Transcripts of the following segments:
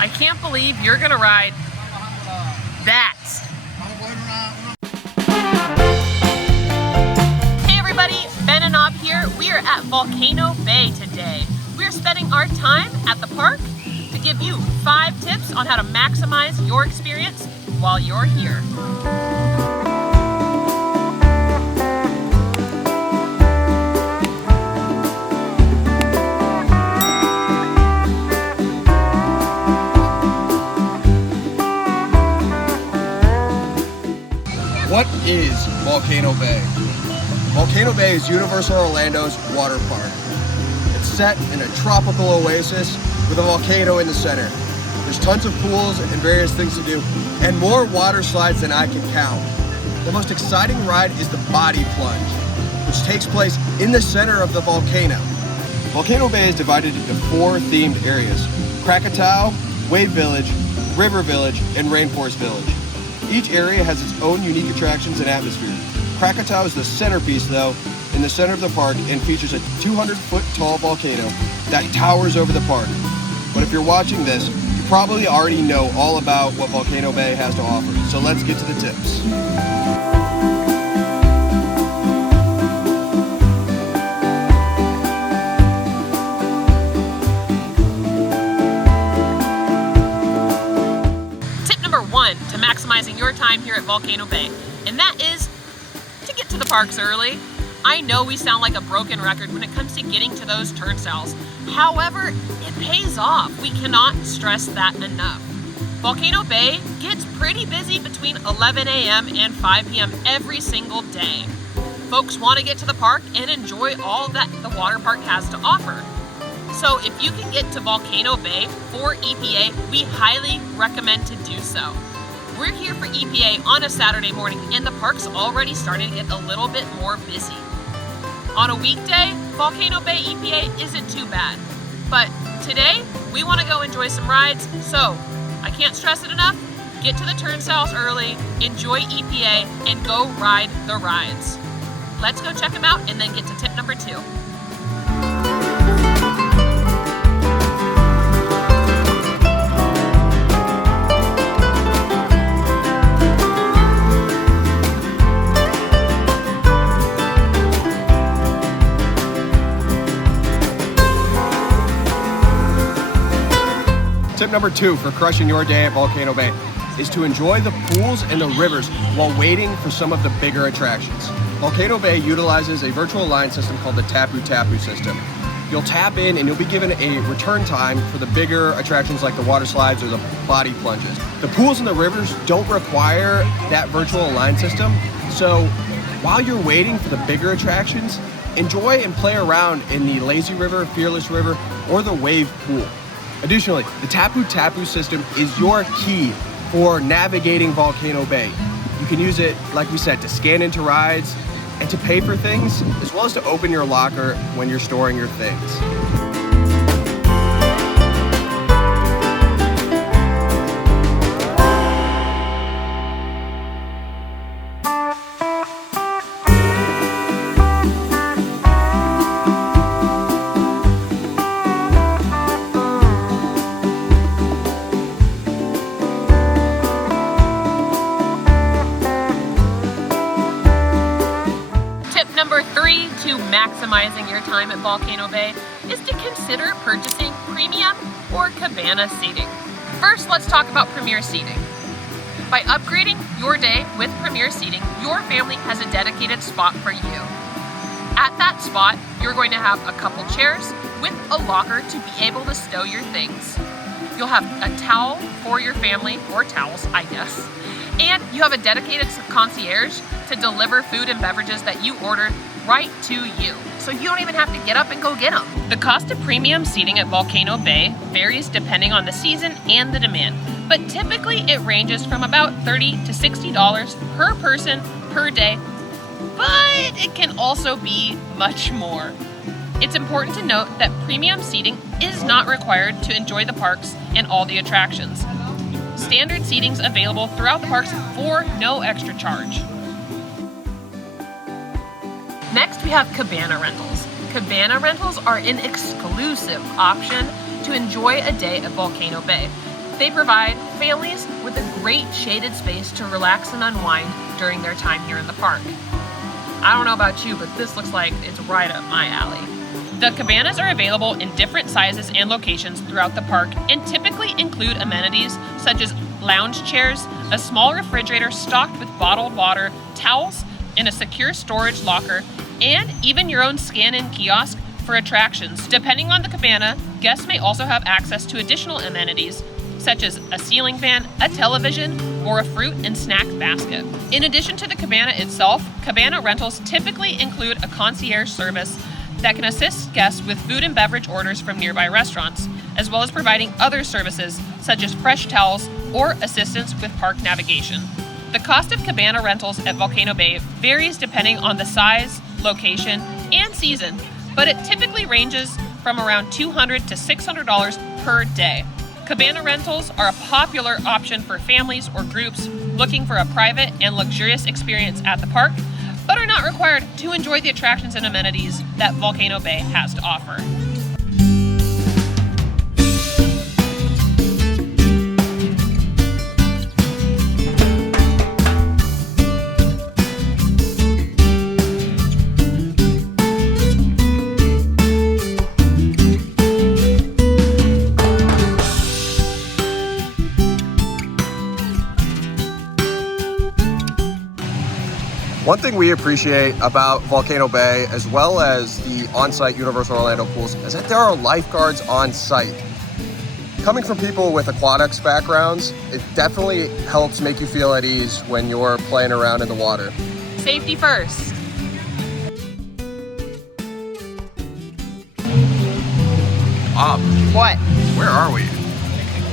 I can't believe you're gonna ride that. Hey everybody, Ben and Ob here. We are at Volcano Bay today. We are spending our time at the park to give you 5 tips on how to maximize your experience while you're here. What is Volcano Bay? Volcano Bay is Universal Orlando's water park. It's set in a tropical oasis with a volcano in the center. There's tons of pools and various things to do, and more water slides than I can count. The most exciting ride is the Body Plunge, which takes place in the center of the volcano. Volcano Bay is divided into 4 themed areas: Krakatoa, Wave Village, River Village, and Rainforest Village. Each area has its own unique attractions and atmosphere. Krakatoa is the centerpiece though, in the center of the park, and features a 200-foot tall volcano that towers over the park. But if you're watching this, you probably already know all about what Volcano Bay has to offer. So let's get to the tips. To maximizing your time here at Volcano Bay, and that is to get to the parks early. I know we sound like a broken record when it comes to getting to those turnstiles. However, it pays off. We cannot stress that enough. Volcano Bay gets pretty busy between 11 a.m. and 5 p.m. every single day. Folks want to get to the park and enjoy all that the water park has to offer. So if you can get to Volcano Bay for EPA, we highly recommend to do so. We're here for EPA on a Saturday morning, and the park's already starting to get a little bit more busy. On a weekday, Volcano Bay EPA isn't too bad. But today, we want to go enjoy some rides, so I can't stress it enough. Get to the turnstiles early, enjoy EPA, and go ride the rides. Let's go check them out and then get to tip number 2. Tip number 2 for crushing your day at Volcano Bay is to enjoy the pools and the rivers while waiting for some of the bigger attractions. Volcano Bay utilizes a virtual line system called the Tapu Tapu system. You'll tap in and you'll be given a return time for the bigger attractions like the water slides or the body plunges. The pools and the rivers don't require that virtual line system, so while you're waiting for the bigger attractions, enjoy and play around in the Lazy River, Fearless River, or the Wave Pool. Additionally, the Tapu Tapu system is your key for navigating Volcano Bay. You can use it, like we said, to scan into rides and to pay for things, as well as to open your locker when you're storing your things. Number 3 to maximizing your time at Volcano Bay is to consider purchasing premium or cabana seating. First, let's talk about premier seating. By upgrading your day with premier seating, your family has a dedicated spot for you. At that spot, you're going to have a couple chairs with a locker to be able to stow your things. You'll have a towel for your family, or towels, I guess. And you have a dedicated concierge to deliver food and beverages that you order right to you. So you don't even have to get up and go get them. The cost of premium seating at Volcano Bay varies depending on the season and the demand, but typically it ranges from about $30 to $60 per person per day, but it can also be much more. It's important to note that premium seating is not required to enjoy the parks and all the attractions. Standard seating's available throughout the parks for no extra charge. Next, we have cabana rentals. Cabana rentals are an exclusive option to enjoy a day at Volcano Bay. They provide families with a great shaded space to relax and unwind during their time here in the park. I don't know about you, but this looks like it's right up my alley. The cabanas are available in different sizes and locations throughout the park and typically include amenities such as lounge chairs, a small refrigerator stocked with bottled water, towels, and a secure storage locker, and even your own scan-in kiosk for attractions. Depending on the cabana, guests may also have access to additional amenities such as a ceiling fan, a television, or a fruit and snack basket. In addition to the cabana itself, cabana rentals typically include a concierge service that can assist guests with food and beverage orders from nearby restaurants, as well as providing other services such as fresh towels or assistance with park navigation. The cost of cabana rentals at Volcano Bay varies depending on the size, location, and season, but it typically ranges from around $200 to $600 per day. Cabana rentals are a popular option for families or groups looking for a private and luxurious experience at the park, but are not required to enjoy the attractions and amenities that Volcano Bay has to offer. One thing we appreciate about Volcano Bay, as well as the on-site Universal Orlando pools, is that there are lifeguards on site. Coming from people with aquatics backgrounds, it definitely helps make you feel at ease when you're playing around in the water. Safety first. What? Where are we?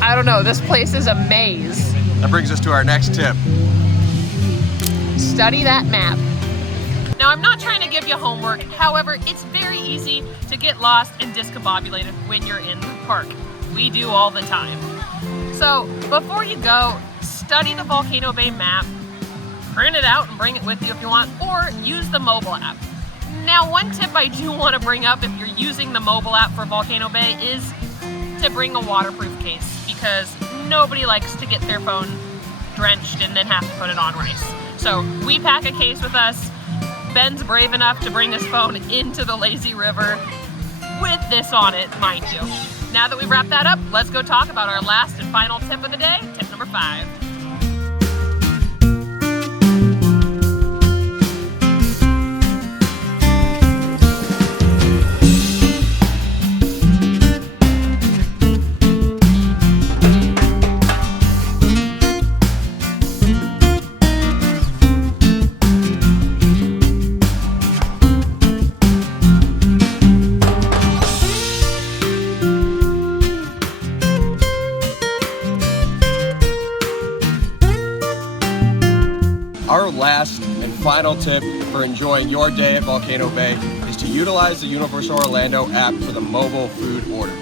I don't know. This place is a maze. That brings us to our next tip. Study that map. Now, I'm not trying to give you homework. However, it's very easy to get lost and discombobulated when you're in the park. We do all the time. So before you go, study the Volcano Bay map, print it out and bring it with you if you want, or use the mobile app. Now, one tip I do want to bring up if you're using the mobile app for Volcano Bay is to bring a waterproof case, because nobody likes to get their phone drenched and then have to put it on rice. So we pack a case with us. Ben's brave enough to bring his phone into the lazy river with this on it, mind you. Now that we've wrapped that up, let's go talk about our last and final tip of the day, tip number 5. Our last and final tip for enjoying your day at Volcano Bay is to utilize the Universal Orlando app for the mobile food order.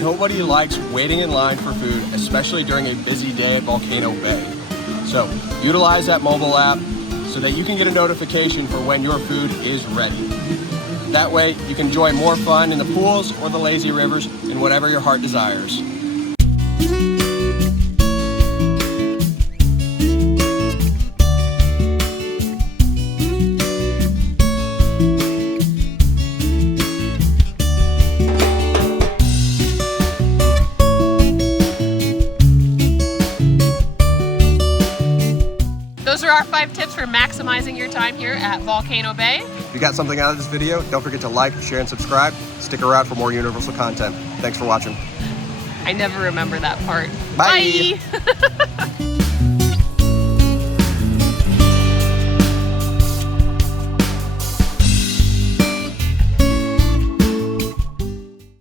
Nobody likes waiting in line for food, especially during a busy day at Volcano Bay. So utilize that mobile app so that you can get a notification for when your food is ready. That way you can enjoy more fun in the pools or the lazy rivers in whatever your heart desires. Those are our 5 tips for maximizing your time here at Volcano Bay. If you got something out of this video, don't forget to like, share, and subscribe. Stick around for more Universal content. Thanks for watching. I never remember that part. Bye. Bye.